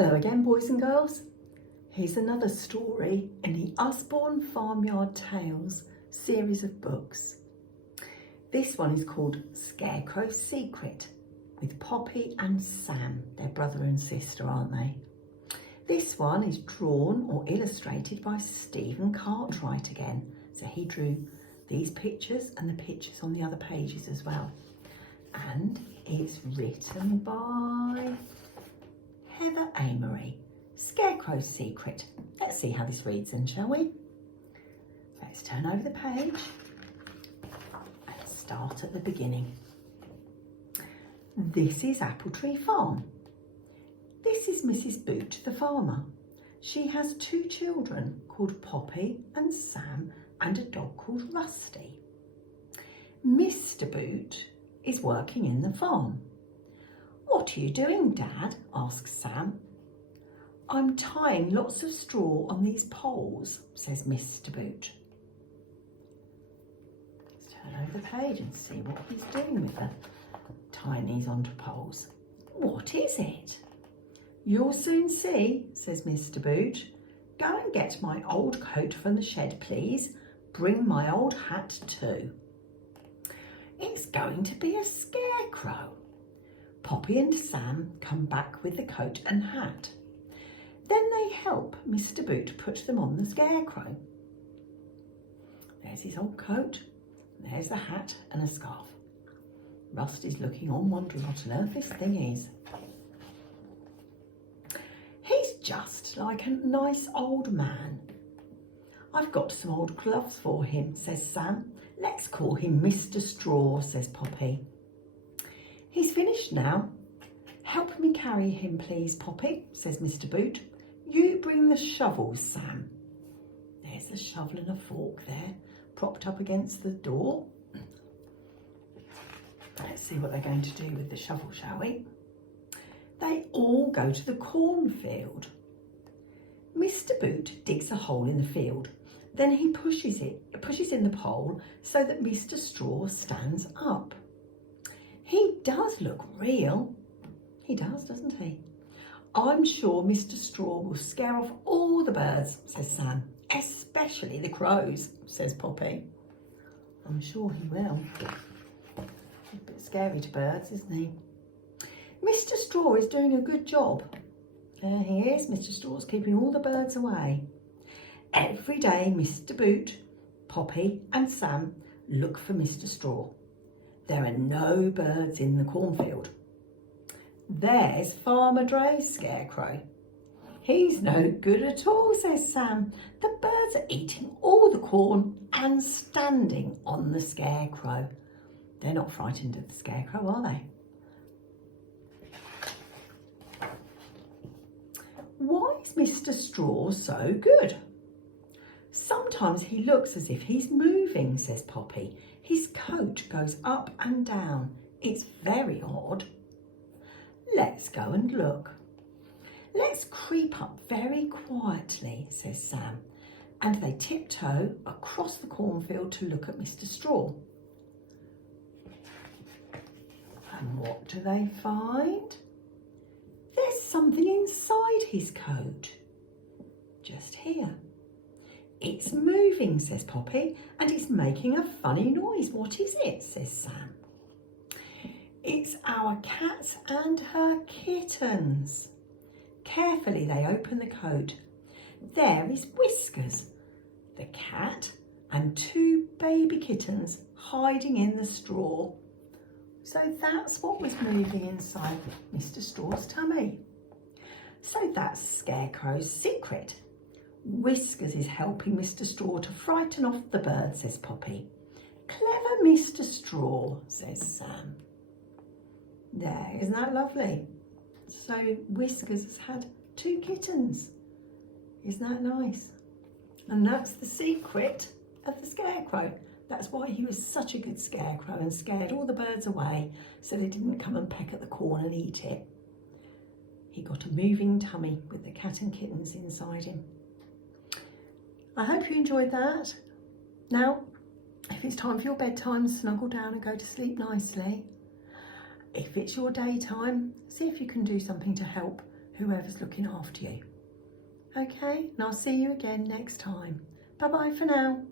Hello again, boys and girls. Here's another story in the Usborne Farmyard Tales series of books. This one is called Scarecrow's Secret, with Poppy and Sam, their brother and sister, aren't they? This one is drawn or illustrated by Stephen Cartwright again. So he drew these pictures and the pictures on the other pages as well. And it's written by Heather Amery. Scarecrow's Secret. Let's see how this reads then, shall we? Let's turn over the page and start at the beginning. This is Apple Tree Farm. This is Mrs. Boot, the farmer. She has 2 children called Poppy and Sam and a dog called Rusty. Mr. Boot is working in the farm. "What are you doing, Dad?" asks Sam. "I'm tying lots of straw on these poles," says Mr. Boot. Let's turn over the page and see what he's doing with the tying these onto poles. "What is it?" "You'll soon see," says Mr. Boot. "Go and get my old coat from the shed, please. Bring my old hat too." It's going to be a scarecrow. Poppy and Sam come back with the coat and hat. Then they help Mr. Boot put them on the scarecrow. There's his old coat, there's the hat and a scarf. Rusty's looking on, wondering what on earth this thing is. "He's just like a nice old man." "I've got some old gloves for him," says Sam. "Let's call him Mr. Straw," says Poppy. "He's finished now. Help me carry him, please, Poppy," says Mr. Boot. "You bring the shovels, Sam." There's the shovel and a fork there, propped up against the door. Let's see what they're going to do with the shovel, shall we? They all go to the cornfield. Mr. Boot digs a hole in the field. Then he pushes in the pole so that Mr. Straw stands up. He does look real. He does, doesn't he? "I'm sure Mr. Straw will scare off all the birds," says Sam. "Especially the crows," says Poppy. "I'm sure he will. He's a bit scary to birds, isn't he?" "Mr. Straw is doing a good job." There he is. Mr. Straw's keeping all the birds away. Every day Mr. Boot, Poppy and Sam look for Mr. Straw. There are no birds in the cornfield. There's Farmer Dre's scarecrow. "He's no good at all," says Sam. "The birds are eating all the corn and standing on the scarecrow." They're not frightened of the scarecrow, are they? "Why is Mr. Straw so good?" "Sometimes he looks as if he's moving," says Poppy. "His coat goes up and down. It's very odd." "Let's go and look." "Let's creep up very quietly," says Sam, and they tiptoe across the cornfield to look at Mr. Straw. And what do they find? There's something inside his coat. Just here. "It's moving," says Poppy, "and it's making a funny noise." "What is it?" says Sam. "It's our cat and her kittens." Carefully they open the coat. There is Whiskers, the cat, and 2 baby kittens hiding in the straw. So that's what was moving inside Mr. Straw's tummy. So that's Scarecrow's secret. Whiskers is helping Mr. Straw to frighten off the birds, says Poppy. "Clever Mr. Straw," says Sam. There, isn't that lovely? So Whiskers has had 2 kittens. Isn't that nice? And that's the secret of the Scarecrow. That's why he was such a good scarecrow and scared all the birds away so they didn't come and peck at the corn and eat it. He got a moving tummy with the cat and kittens inside him. I hope you enjoyed that. Now, if it's time for your bedtime, snuggle down and go to sleep nicely. If it's your daytime, see if you can do something to help whoever's looking after you. Okay, and I'll see you again next time. Bye-bye for now.